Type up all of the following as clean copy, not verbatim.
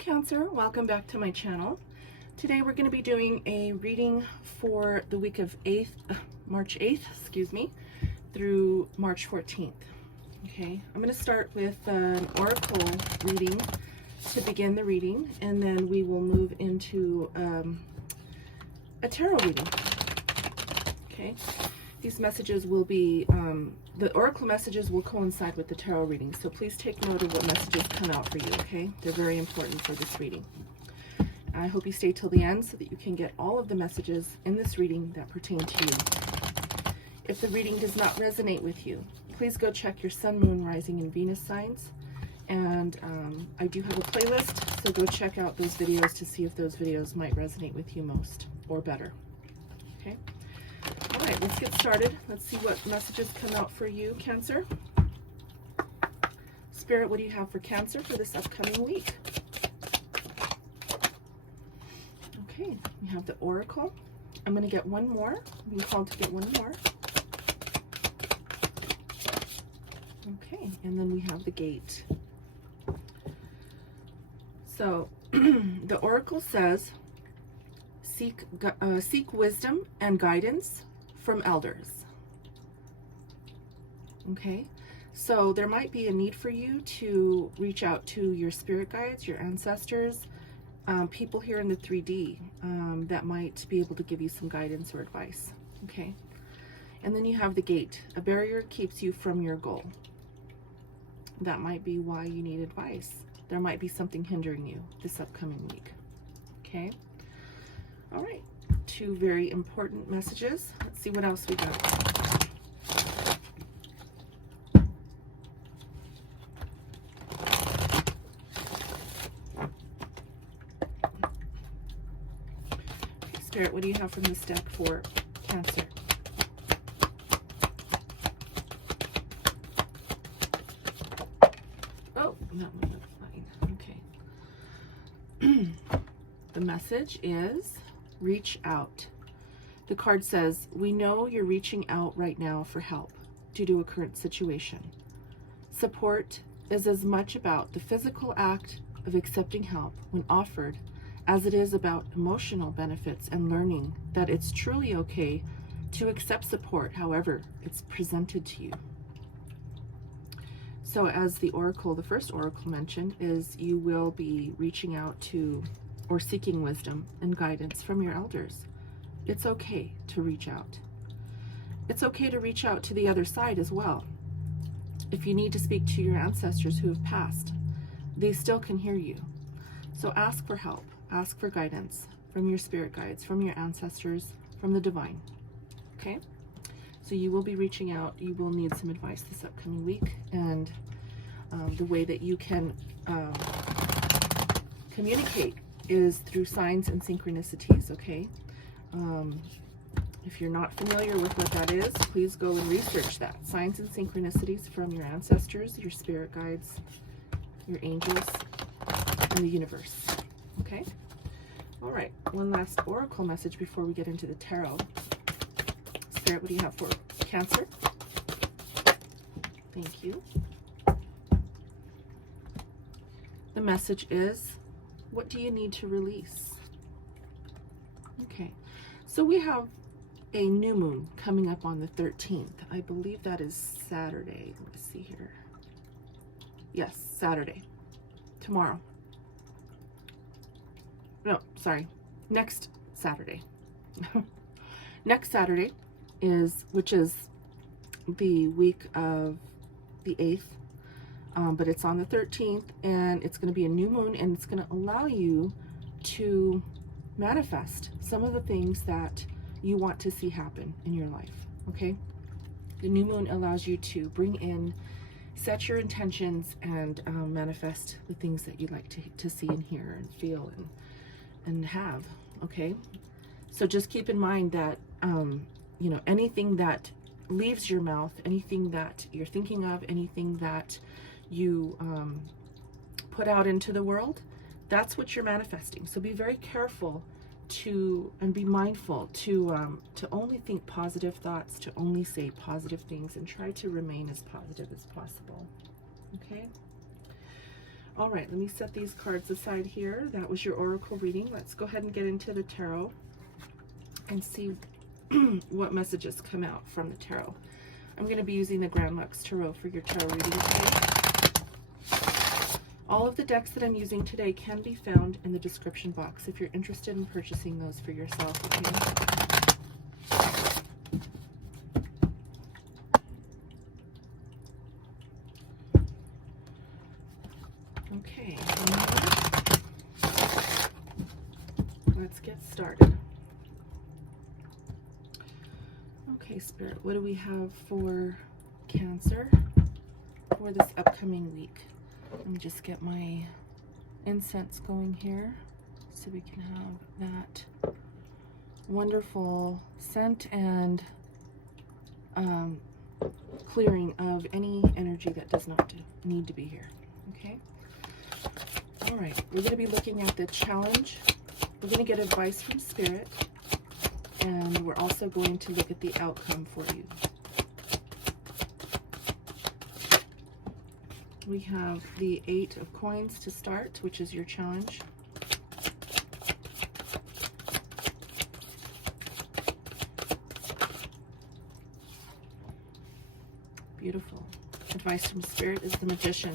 Cancer, welcome back to my channel. Today we're going to be doing a reading for the week of March 8th, through March 14th. Okay, I'm going to start with an oracle reading to begin the reading, and then we will move into a tarot reading. Okay, these messages will be, the oracle messages will coincide with the tarot reading, so please take note of what messages come out for you, okay? They're very important for this reading. I hope you stay till the end so that you can get all of the messages in this reading that pertain to you. If the reading does not resonate with you, please go check your sun, moon, rising, and Venus signs. And I do have a playlist, so go check out those videos to see if those videos might resonate with you most or better. Okay? All right, let's get started. Let's see what messages come out for you, Cancer. Spirit, what do you have for Cancer for this upcoming week? Okay, we have the Oracle. I'm going to get one more. I'm being called to get one more. Okay, and then we have the Gate. So, the Oracle says, seek wisdom and guidance from elders. Okay, so there might be a need for you to reach out to your spirit guides, your ancestors, people here in the 3D that might be able to give you some guidance or advice. Okay, and then you have the Gate. A barrier keeps you from your goal. That might be why you need advice. There might be something hindering you this upcoming week. Okay, all right, two very important messages. Let's see what else we got. Okay, Spirit, what do you have from this deck for Cancer? Oh, that one went flying. Okay. The message is reach out. The card says, we know you're reaching out right now for help due to a current situation. Support is as much about the physical act of accepting help when offered as it is about emotional benefits and learning that it's truly okay to accept support however it's presented to you. So as the Oracle, the first Oracle mentioned, is you will be reaching out to or seeking wisdom and guidance from your elders. It's okay to reach out. It's okay to reach out to the other side as well. If you need to speak to your ancestors who have passed, they still can hear you. So ask for help, ask for guidance from your spirit guides, from your ancestors, from the divine. Okay? So you will be reaching out. You will need some advice this upcoming week, and the way that you can communicate is through signs and synchronicities, okay? If you're not familiar with what that is, please go and research that. Signs and synchronicities from your ancestors, your spirit guides, your angels, and the universe, okay? All right, one last oracle message before we get into the tarot. Spirit, what do you have for Cancer? Thank you. The message is, what do you need to release? Okay, so we have a new moon coming up on the 13th. I believe that is Saturday. Let me see here. Yes, Saturday. Tomorrow. No, sorry. Next Saturday. Next Saturday which is the week of the 8th. But it's on the 13th, and it's going to be a new moon, and it's going to allow you to manifest some of the things that you want to see happen in your life, okay? The new moon allows you to bring in, set your intentions, and manifest the things that you'd like to see and hear and feel and have, okay? So just keep in mind that, you know, anything that leaves your mouth, anything that you're thinking of, anything that you put out into the world, that's what you're manifesting. So be very careful and be mindful to only think positive thoughts, to only say positive things, and try to remain as positive as possible. Okay. All right, let me set these cards aside here. That was your oracle reading. Let's go ahead and get into the tarot and see what messages come out from the tarot. I'm going to be using the Grand Lux Tarot for your tarot reading today. All of the decks that I'm using today can be found in the description box if you're interested in purchasing those for yourself. Okay. Let's get started. Okay, Spirit, what do we have for Cancer for this upcoming week? Let me just get my incense going here so we can have that wonderful scent and clearing of any energy that does not need to be here. Okay? All right, we're going to be looking at the challenge. We're going to get advice from Spirit, and we're also going to look at the outcome for you. We have the 8 of coins to start, which is your challenge. Beautiful. Advice from Spirit is the Magician.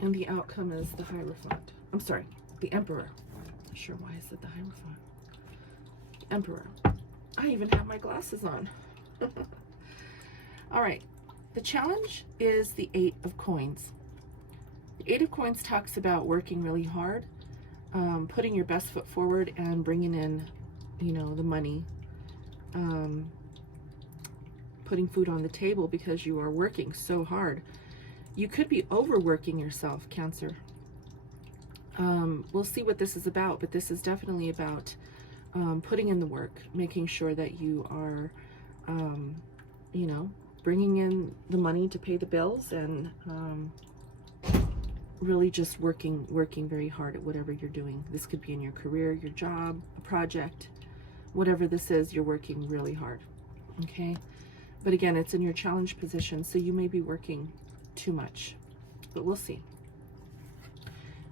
And the outcome is the Hierophant. I'm sorry, the Emperor. I'm not sure why I said the Hierophant. Emperor. I even have my glasses on. All right. The challenge is the 8 of coins. The 8 of coins talks about working really hard, putting your best foot forward and bringing in, you know, the money, putting food on the table because you are working so hard. You could be overworking yourself, Cancer. We'll see what this is about, but this is definitely about putting in the work, making sure that you are, you know, bringing in the money to pay the bills, and really just working very hard at whatever you're doing. This could be in your career, your job, a project, whatever this is, you're working really hard. Okay? But again, it's in your challenge position, so you may be working too much, but we'll see.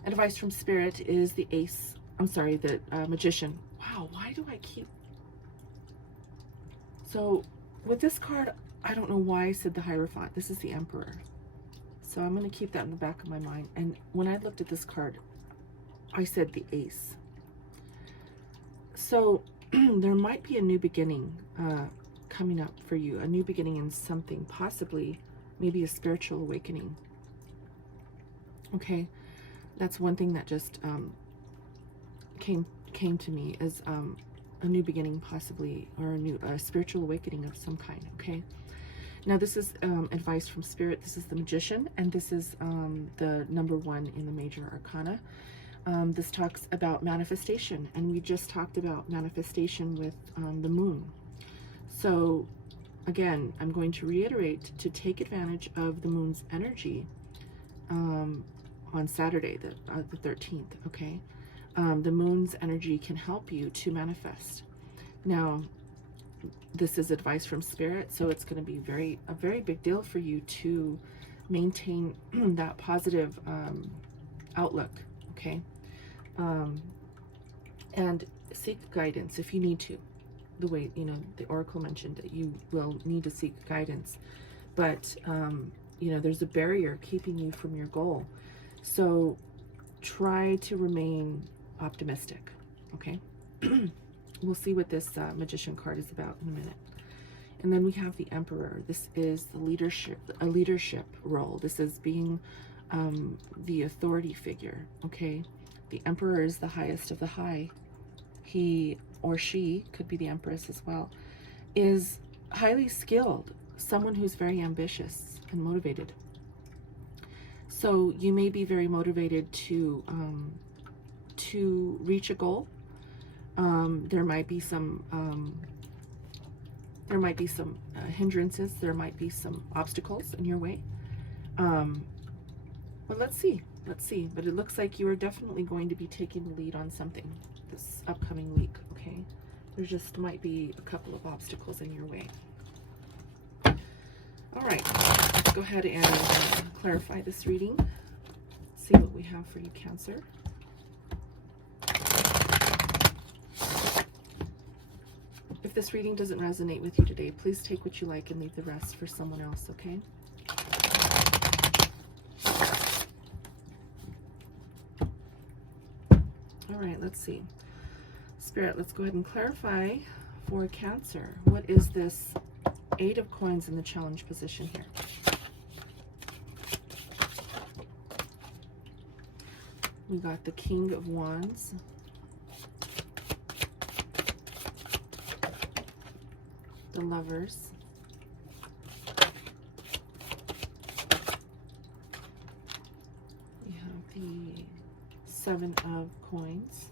Advice from Spirit is the the Magician. Wow, why do I keep... So with this card, I don't know why I said the Hierophant. This is the Emperor. So I'm going to keep that in the back of my mind. And when I looked at this card, I said the Ace. So there might be a new beginning coming up for you. A new beginning in something, possibly maybe a spiritual awakening. Okay, that's one thing that just came to me as a new beginning, possibly, or a spiritual awakening of some kind. Okay. Now this is advice from Spirit. This is the Magician, and this is the number 1 in the major arcana. This talks about manifestation, and we just talked about manifestation with the moon. So again, I'm going to reiterate to take advantage of the moon's energy on Saturday, the 13th. Okay, the moon's energy can help you to manifest. Now, this is advice from Spirit, so it's going to be a very big deal for you to maintain that positive outlook. Okay, and seek guidance if you need to. The way, you know, the Oracle mentioned that you will need to seek guidance, but you know, there's a barrier keeping you from your goal. So try to remain optimistic. Okay. We'll see what this Magician card is about in a minute. And then we have the Emperor. This is the a leadership role. This is being the authority figure. Okay. The Emperor is the highest of the high. He or she, could be the Empress as well, is highly skilled, someone who's very ambitious and motivated. So you may be very motivated to reach a goal. There might be some hindrances. There might be some obstacles in your way. But let's see. But it looks like you are definitely going to be taking the lead on something this upcoming week. Okay, there just might be a couple of obstacles in your way. All right, let's go ahead and clarify this reading. See what we have for you, Cancer. If this reading doesn't resonate with you today, please take what you like and leave the rest for someone else, okay? All right, let's see. Spirit, let's go ahead and clarify for Cancer. What is this Eight of Coins in the challenge position here? We got the King of Wands. The Lovers. We have the Seven of Coins.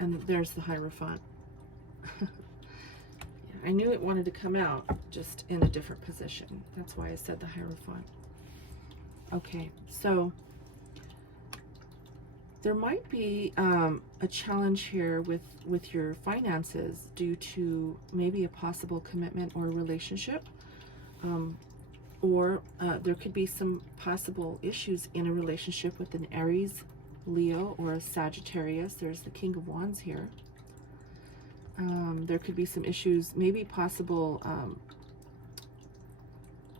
And there's the Hierophant. I knew it wanted to come out, just in a different position. That's why I said the Hierophant. Okay, so there might be a challenge here with your finances due to maybe a possible commitment or relationship. Or there could be some possible issues in a relationship with an Aries, Leo, or a Sagittarius. There's the King of Wands here. There could be some issues, maybe possible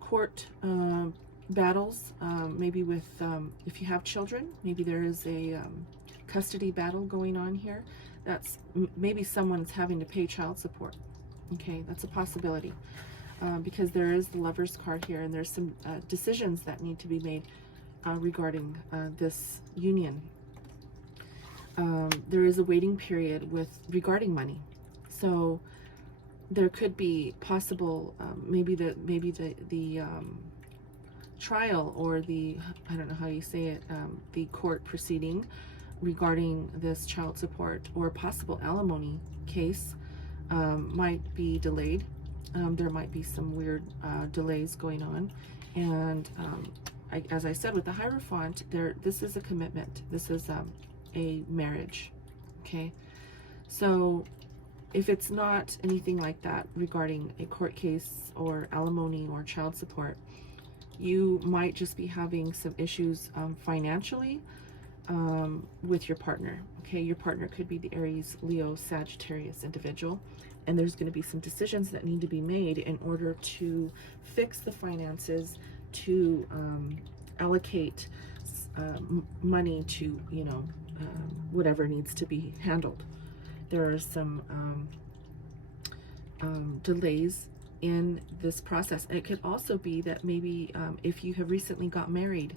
court battles, maybe with, if you have children, maybe there is a custody battle going on here. That's maybe someone's having to pay child support. Okay, that's a possibility. Because there is the Lover's card here, and there's some decisions that need to be made regarding this union. There is a waiting period regarding money, so there could be possible maybe the trial, or the, I don't know how you say it, the court proceeding regarding this child support or possible alimony case might be delayed. There might be some weird delays going on, and as I said with the Hierophant, this is a commitment. This is a marriage. Okay, so if it's not anything like that regarding a court case or alimony or child support, you might just be having some issues financially with your partner. Okay, your partner could be the Aries, Leo, Sagittarius individual, and there's going to be some decisions that need to be made in order to fix the finances, to allocate money to, you know, whatever needs to be handled. There are some delays in this process. And it could also be that maybe if you have recently got married,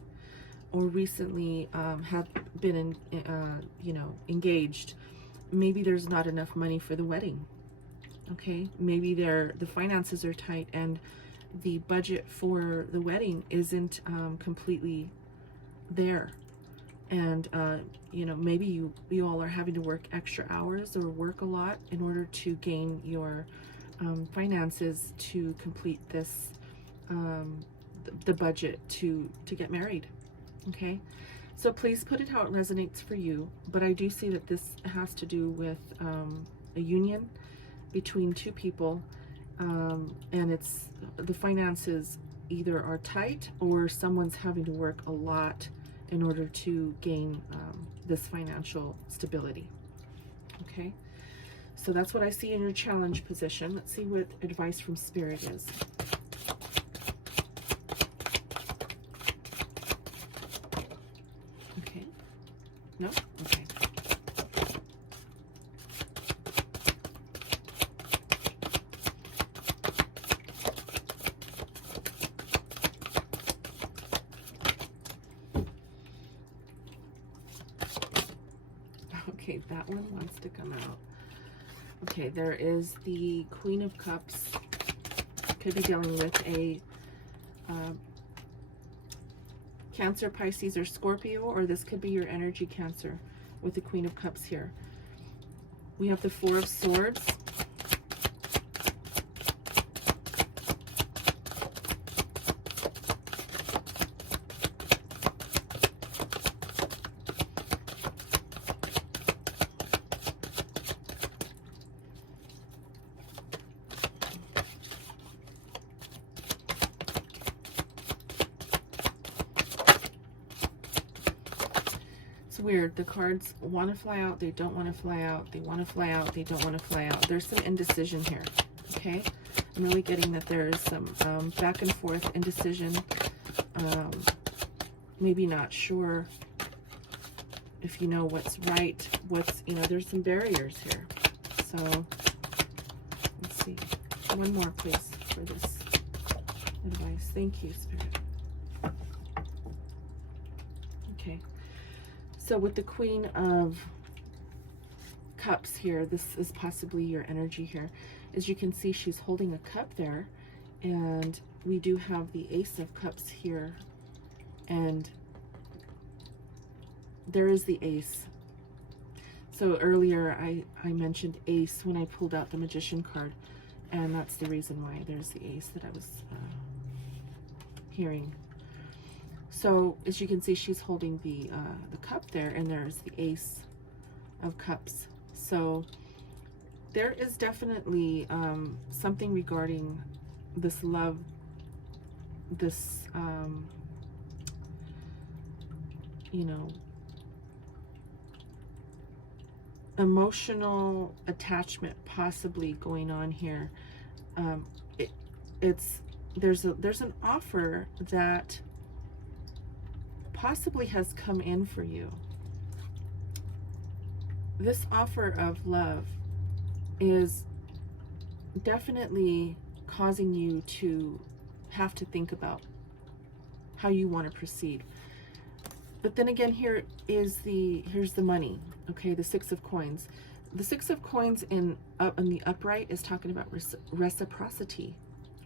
or recently have been you know, engaged, maybe there's not enough money for the wedding. Okay, maybe the finances are tight and the budget for the wedding isn't completely there, and you know, maybe you all are having to work extra hours or work a lot in order to gain your finances to complete this the budget to get married. Okay, so please put it how it resonates for you, but I do see that this has to do with a union between two people, and it's the finances either are tight or someone's having to work a lot in order to gain this financial stability. Okay, so that's what I see in your challenge position. Let's see what advice from Spirit is. Okay, no? Okay. Okay, that one wants to come out. Okay, there is the Queen of Cups. Could be dealing with a Cancer, Pisces, or Scorpio, or this could be your energy Cancer with the Queen of Cups here. We have the Four of Swords. weird. The cards want to fly out, they don't want to fly out, they want to fly out, they don't want to fly out. There's some indecision here, okay? I'm really getting that there is some back and forth indecision. Maybe not sure if you know what's right, what's, you know, there's some barriers here. So, let's see. One more, please, for this advice. Thank you, Spirit. Okay. So with the Queen of Cups here, this is possibly your energy here. As you can see, she's holding a cup there, and we do have the Ace of Cups here, and there is the Ace. So earlier I mentioned Ace when I pulled out the Magician card, and that's the reason why there's the Ace that I was hearing. So as you can see, she's holding the cup there, and there's the Ace of Cups. So there is definitely something regarding this love, this, you know, emotional attachment possibly going on here. There's an offer that possibly has come in for you. This offer of love is definitely causing you to have to think about how you want to proceed. But then again, here's the money, okay? The Six of Coins. The Six of Coins in the upright is talking about reciprocity,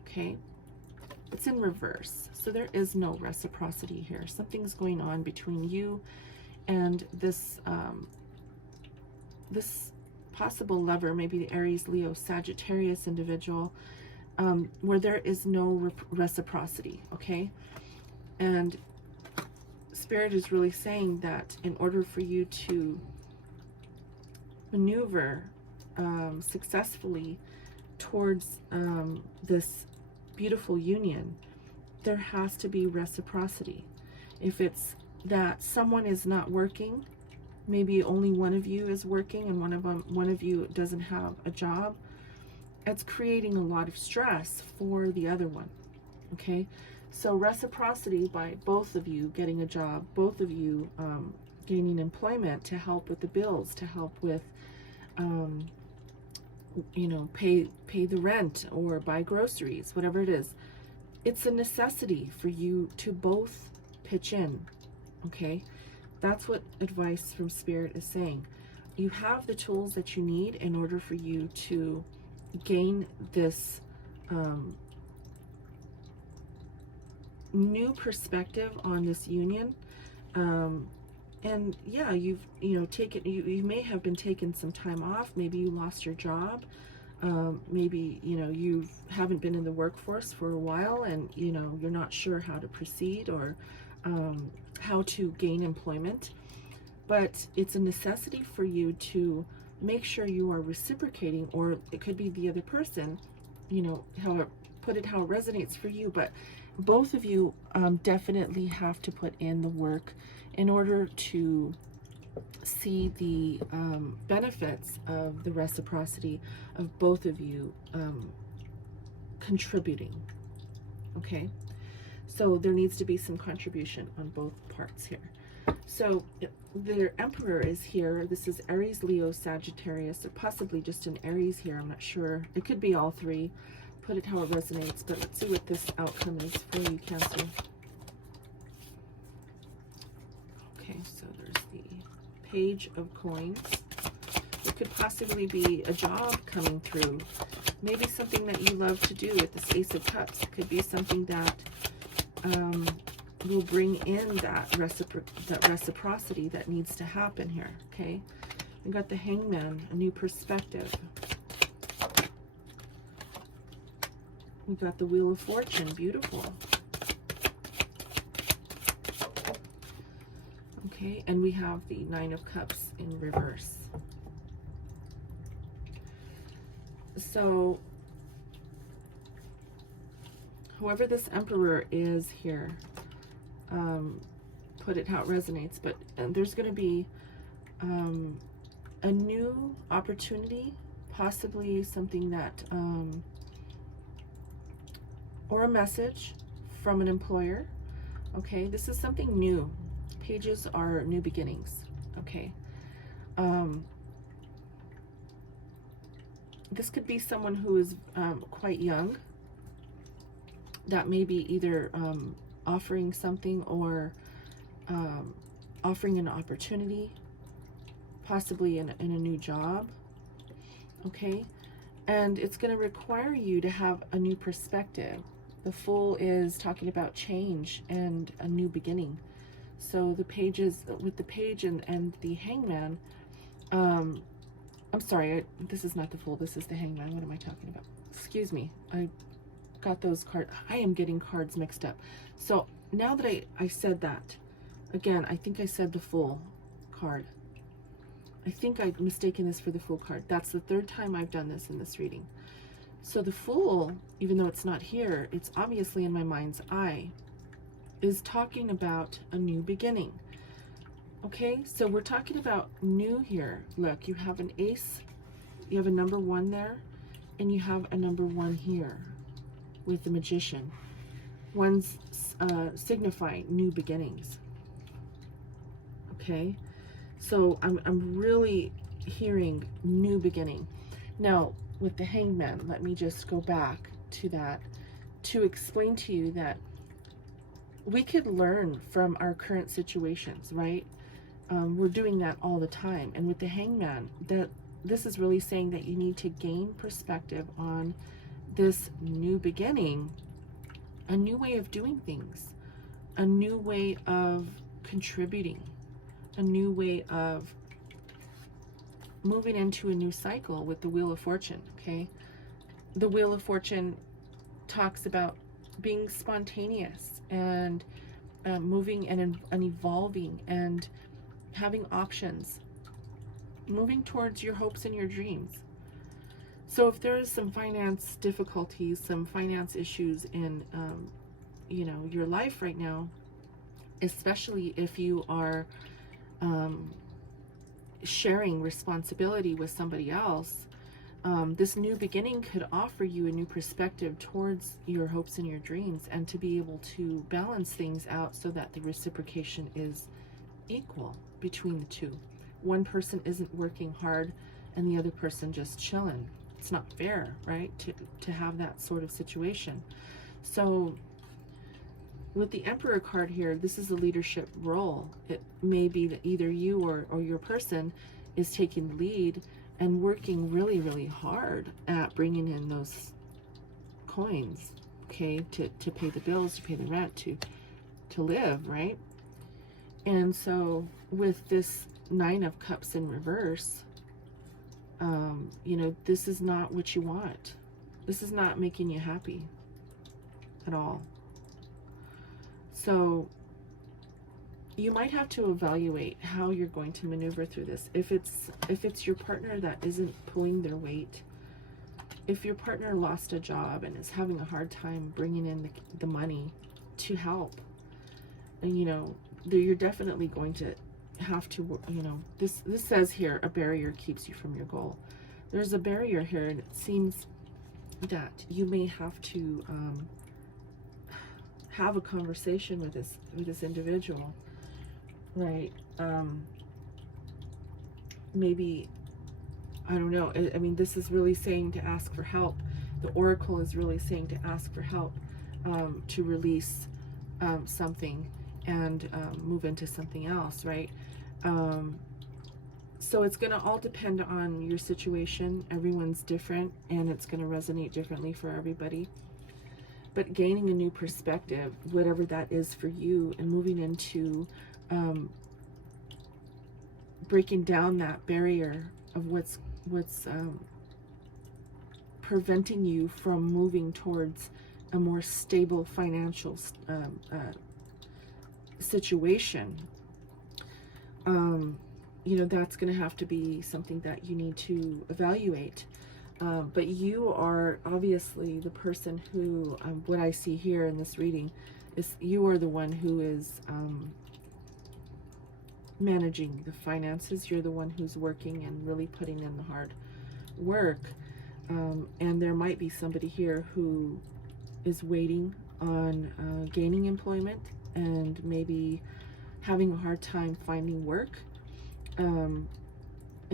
okay? It's in reverse, so there is no reciprocity here. Something's going on between you and this this possible lover, maybe the Aries, Leo, Sagittarius individual, where there is no reciprocity, okay? And Spirit is really saying that in order for you to maneuver successfully towards this beautiful union, there has to be reciprocity. If it's that someone is not working, maybe only one of you is working and one of you doesn't have a job, it's creating a lot of stress for the other one, okay? So reciprocity by both of you getting a job, both of you gaining employment to help with the bills, to help with, you know, pay the rent or buy groceries, whatever it is. It's a necessity for you to both pitch in, okay? That's what advice from Spirit is saying. You have the tools that you need in order for you to gain this new perspective on this union. And yeah, you may have been taking some time off. Maybe you lost your job. Maybe, you know, you haven't been in the workforce for a while, and, you know, you're not sure how to proceed or how to gain employment. But it's a necessity for you to make sure you are reciprocating, or it could be the other person, you know, how it resonates for you. But both of you definitely have to put in the work in order to see the benefits of the reciprocity of both of you contributing, okay? So there needs to be some contribution on both parts here. So the Emperor is here. This is Aries, Leo, Sagittarius, or possibly just an Aries here. I'm not sure. It could be all three. Put it how it resonates, but let's see what this outcome is for you, Cancer. Okay, so there's the Page of Coins. It could possibly be a job coming through. Maybe something that you love to do with this Ace of Cups. It could be something that will bring in that reciprocity that needs to happen here, okay? We got the Hangman, a new perspective. We got the Wheel of Fortune, beautiful. Okay, and we have the Nine of Cups in reverse. So, whoever this Emperor is here, put it how it resonates, but there's going to be a new opportunity, possibly something that, or a message from an employer. Okay, this is something new. Pages are new beginnings. Okay. This could be someone who is quite young, that may be either offering something or offering an opportunity, possibly in a new job. Okay, and it's going to require you to have a new perspective. The Fool is talking about change and a new beginning. So the pages, with the Page and the Hangman, I'm sorry, this is not the Fool, this is the Hangman. What am I talking about? Excuse me, I got those cards. I am getting cards mixed up. So now that I said that, again, I think I said the Fool card. I think I've mistaken this for the Fool card. That's the third time I've done this in this reading. So the Fool, even though it's not here, it's obviously in my mind's eye, is talking about a new beginning. Okay, so we're talking about new here. Look, you have an ace, you have a number 1 there, and you have a number 1 here with the Magician. One's signifying new beginnings. Okay, so I'm really hearing new beginning. Now, with the Hangman, let me just go back to that to explain to you that we could learn from our current situations, right? We're doing that all the time. And with the Hangman, that this is really saying that you need to gain perspective on this new beginning, a new way of doing things, a new way of contributing, a new way of moving into a new cycle with the Wheel of Fortune. Okay, the Wheel of Fortune talks about being spontaneous and moving and evolving and having options, moving towards your hopes and your dreams. So if there is some finance difficulties, some finance issues in you know, your life right now, especially if you are sharing responsibility with somebody else, this new beginning could offer you a new perspective towards your hopes and your dreams, and to be able to balance things out so that the reciprocation is equal between the two. One person isn't working hard and the other person just chilling. It's not fair, right, to have that sort of situation. So with the Emperor card here, this is a leadership role. It may be that either you or your person is taking the lead and working really, really hard at bringing in those coins, okay, to pay the bills, to pay the rent, to live, right? And so with this 9 of Cups in reverse, you know, this is not what you want. This is not making you happy at all. So you might have to evaluate how you're going to maneuver through this. If it's your partner that isn't pulling their weight, if your partner lost a job and is having a hard time bringing in the money to help, and you know, you're definitely going to have to, you know, this says here, a barrier keeps you from your goal. There's a barrier here, and it seems that you may have to have a conversation with this individual, right? Maybe, I don't know, I mean, this is really saying to ask for help. The Oracle is really saying to ask for help, to release something and move into something else, right? So it's going to all depend on your situation. Everyone's different, and it's going to resonate differently for everybody. But gaining a new perspective, whatever that is for you, and moving into breaking down that barrier of what's preventing you from moving towards a more stable financial situation. You know, that's going to have to be something that you need to evaluate. But you are obviously the person who, what I see here in this reading is you are the one who is managing the finances. You're the one who's working and really putting in the hard work. And there might be somebody here who is waiting on gaining employment and maybe having a hard time finding work. And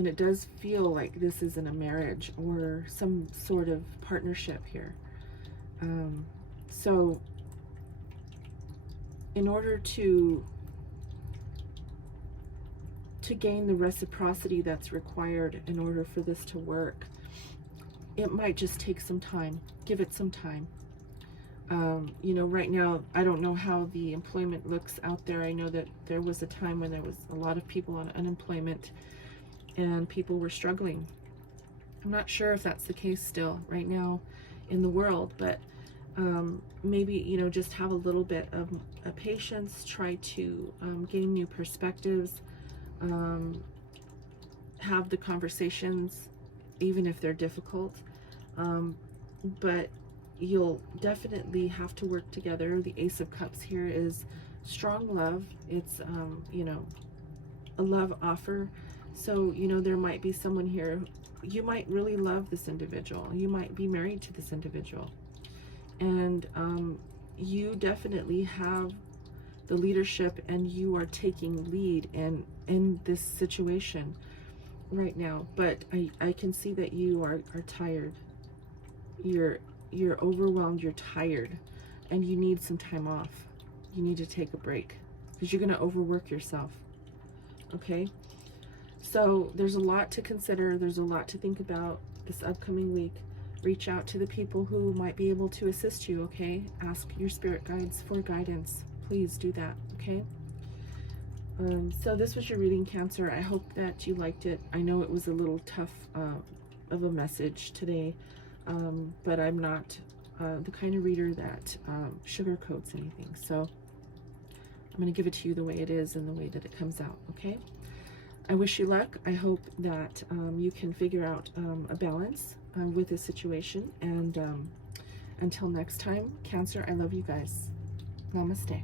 it does feel like this isn't a marriage or some sort of partnership here. So in order to gain the reciprocity that's required in order for this to work, it might just take some time. Give it some time. You know, right now, I don't know how the employment looks out there. I know that there was a time when there was a lot of people on unemployment and people were struggling. I'm not sure if that's the case still right now in the world, but maybe, you know, just have a little bit of patience, try to gain new perspectives, have the conversations, even if they're difficult, but you'll definitely have to work together. The Ace of Cups here is strong love. It's, you know, a love offer. So, you know, there might be someone here, you might really love this individual. You might be married to this individual. And you definitely have the leadership and you are taking lead in this situation right now. But I can see that you are tired. You're overwhelmed, you're tired, and you need some time off. You need to take a break because you're going to overwork yourself. Okay? So there's a lot to consider. There's a lot to think about this upcoming week. Reach out to the people who might be able to assist you, okay? Ask your spirit guides for guidance. Please do that, okay? So this was your reading, Cancer. I hope that you liked it. I know it was a little tough of a message today, but I'm not the kind of reader that sugarcoats anything. So I'm going to give it to you the way it is and the way that it comes out, okay? I wish you luck. I hope that you can figure out a balance with this situation. And until next time, Cancer, I love you guys. Namaste.